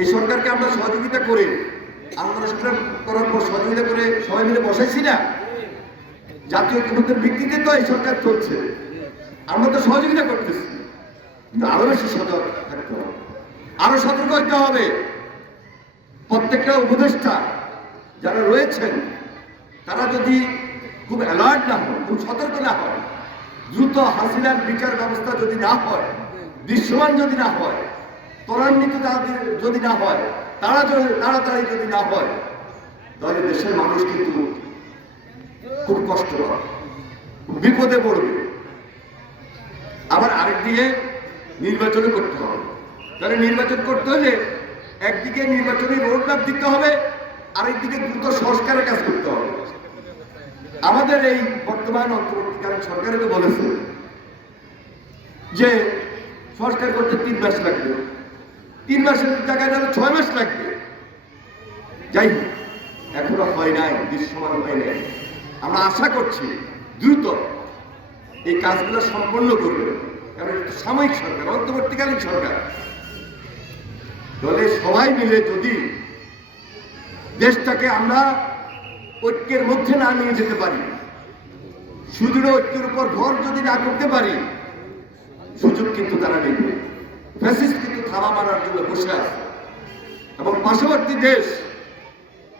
এই সরকারকে আমরা সহযোগিতা করে আন্দোলন সংগ্রাম করার পর সহযোগিতা করে সবাই মিলে বসাইছি না? জাতীয় ঐক্যবদ্ধের ভিত্তিতে তো এই সরকার চলছে। আমরা তো সহযোগিতা করতেছি। কিন্তু আরও বেশি সতর্ক থাকতে হবে। আরও সতর্ক হতে হবে। প্রত্যেকটা উপদেষ্টা যারা রয়েছেন, তারা যদি খুব অ্যালার্ট না হয় খুব সতর্ক না হয় দ্রুত হাসিনার বিচার ব্যবস্থা যদি না হয়, দৃশ্যমান যদি না হয় ত্বরান্বিত তাদের যদি না হয়, তারা তাড়াতাড়ি যদি না হয়, তাহলে দেশের মানুষ কিন্তু খুব কষ্ট বিপদে পড়বে। আবার আরেক দিকে নির্বাচনও করতে হবে। তাহলে নির্বাচন করতে হলে একদিকে নির্বাচনী রোডম্যাপ দিতে হবে, আরেকদিকে দ্রুত সংস্কারের কাজ করতে হবে। আমাদের এই বর্তমান অন্তর্বর্তীকালীন সরকারে তো বলেছে যে সংস্কার করতে তিন মাস লাগবে। তিন মাসের জায়গায় তাহলে ছয় মাস লাগবে। যাই এখনও হয় নাই, দৃশ্যমান হয় নাই। আমরা আশা করছি দ্রুত এই কাজগুলো সম্পন্ন করবে, কারণ সাময়িক সরকার, অন্তর্বর্তীকালীন সরকার। দলে সবাই মিলে যদি দেশটাকে আমরা ঐক্যের মধ্যে না নিয়ে যেতে পারি, সুদৃঢ় ঐক্যের উপর ভর যদি না করতে পারি, সুযোগ কিন্তু তারা নেবে। ফ্যাসিস্ট কিন্তু থামা মারার জন্য বসে আছে এবং পার্শ্ববর্তী দেশ,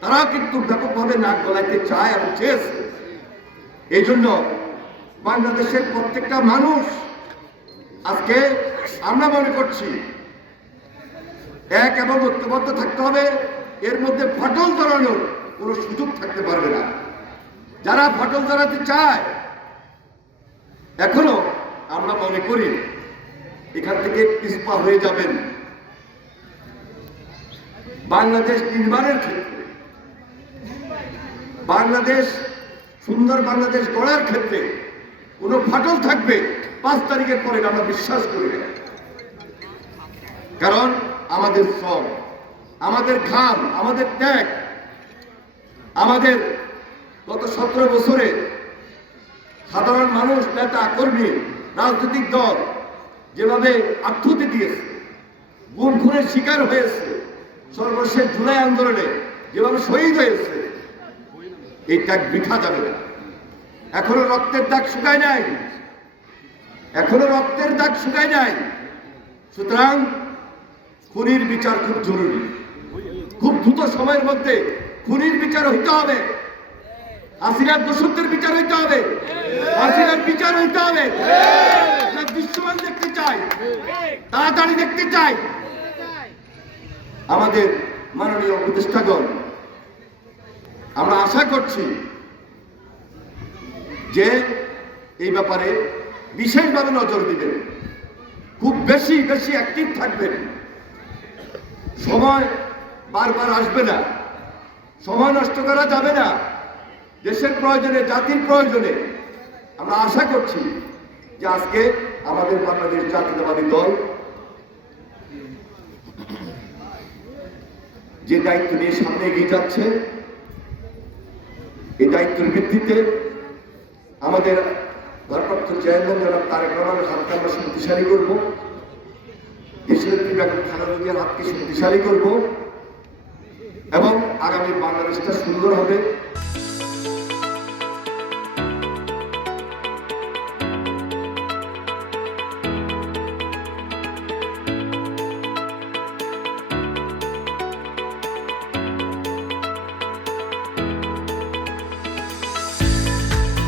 তারাও কিন্তু ব্যাপকভাবে নাক গলাইতে চায় এবং চেয়েছে। এই জন্য বাংলাদেশের প্রত্যেকটা মানুষ আজকে আমরা মনে করছি এক এবং ঐক্যবদ্ধ থাকতে হবে, এর মধ্যে ফটল ধরানোর কোনো সুযোগ থাকতে পারবে না। যারা ফটল ধরাতে চায়, এখনও আমরা মনে করি এখান থেকে পিছপা হয়ে যাবেন। বাংলাদেশ নির্মাণের ক্ষেত্রে, বাংলাদেশ, সুন্দর বাংলাদেশ গড়ার ক্ষেত্রে কোনো ফাটল থাকবে, পাঁচ তারিখের পরে আমরা বিশ্বাস করি কারণ আমাদের শ্রম, আমাদের ঘাম, আমাদের ত্যাগ, আমাদের গত সতেরো বছরে সাধারণ মানুষ, নেতা, কর্মী, রাজনৈতিক দল যেভাবে আত্মহতি দিয়েছে, গুম খুনের শিকার হয়েছে, সর্বশেষ জুলাই আন্দোলনে যেভাবে শহীদ হয়েছে এই ত্যাগ বৃথা যাবে না। এখনও রক্তের দাগ শুকায় নাই। এখনও রক্তের দাগ শুকায় নাই। সুতরাং খুনির বিচার খুব জরুরি। খুব দ্রুত সময়ের মধ্যে খুনির বিচার হইতে হবে। হাসিনার দোষকদের বিচার হইতে হবে। হাসিনার বিচার হইতে হবে। দৃশ্যমান দেখতে চাই তাড়াতাড়ি দেখতে চাই আমাদের মাননীয় উপদেষ্টাগণ, আমরা আশা করছি যে এই ব্যাপারে বিশেষভাবে নজর দিবেন। খুব বেশি বেশি অ্যাক্টিভ থাকবেন। সময় বারবার আসবে না। সময় নষ্ট করা যাবে না। দেশের প্রয়োজনে, জাতির প্রয়োজনে আমরা আশা করছি যে আজকে আমাদের বাংলাদেশ জাতীয়তাবাদী দল যে দায়িত্ব নিয়ে সামনে এগিয়ে যাচ্ছে এই দায়িত্বের ভিত্তিতে আমাদের ভারপ্রাপ্ত চেয়ারম্যান জনাব তারেক রহমানের হাতকে আমরা শক্তিশালী করব দেশের জিয়ার হাতকে শক্তিশালী করব এবং আগামী বাংলাদেশটা সুন্দর হবে।